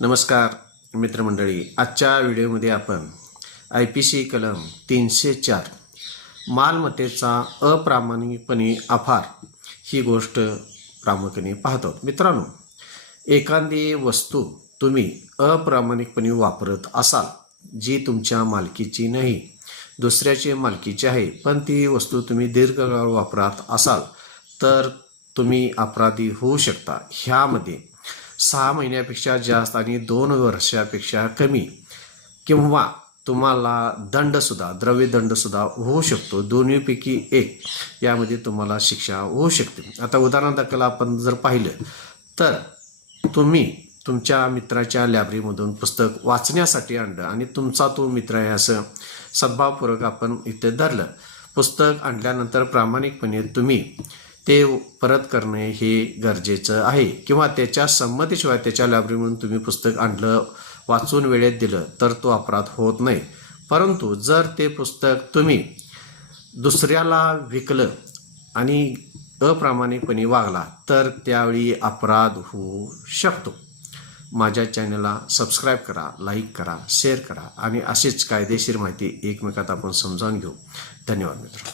नमस्कार मित्रमंडळी, आजच्या व्हिडिओमध्ये आपण IPC कलम 304 मालमत्तेचा अप्रामाणिकपणे अफार ही गोष्ट प्रामुख्याने पाहतो. मित्रांनो, एखादी वस्तू तुम्ही अप्रामाणिकपणे वापरत असाल जी तुमच्या मालकीची नाही, दुसऱ्याची मालकीची आहे, पण ती वस्तू तुम्ही दीर्घकाळ वापरत असाल तर तुम्ही अपराधी होऊ शकता. ह्यामध्ये 6 महिन्यापेक्षा जास्त आणि 2 वर्षापेक्षा कमी किंवा तुम्हाला दंडसुद्धा, द्रव्यदंडसुद्धा होऊ शकतो. दोन्हीपैकी एक यामध्ये तुम्हाला शिक्षा होऊ शकते. आता उदाहरणादाखल आपण जर पाहिलं तर तुम्ही तुमच्या मित्राच्या लायब्ररीमधून पुस्तक वाचण्यासाठी आणलं आणि तुमचा तो मित्र आहे असं सद्भावपूर्वक आपण इथे धरलं. पुस्तक आणल्यानंतर प्रामाणिकपणे तुम्ही ते परत करणे हे गरजेचं आहे, किंवा त्याच्या संमतीशिवाय त्याच्या लायब्ररीमधून तुम्ही पुस्तक आणलं, वाचून वेळेत दिलं तर तो अपराध होत नाही. परंतु जर ते पुस्तक तुम्ही दुसऱ्याला विकलं आणि अप्रामाणिकपणे वागला तर त्यावेळी अपराध होऊ शकतो. माझ्या चॅनलला सबस्क्राईब करा, लाईक करा, शेअर करा आणि अशीच कायदेशीर माहिती एकमेकात आपण समजावून घेऊ. धन्यवाद मित्र.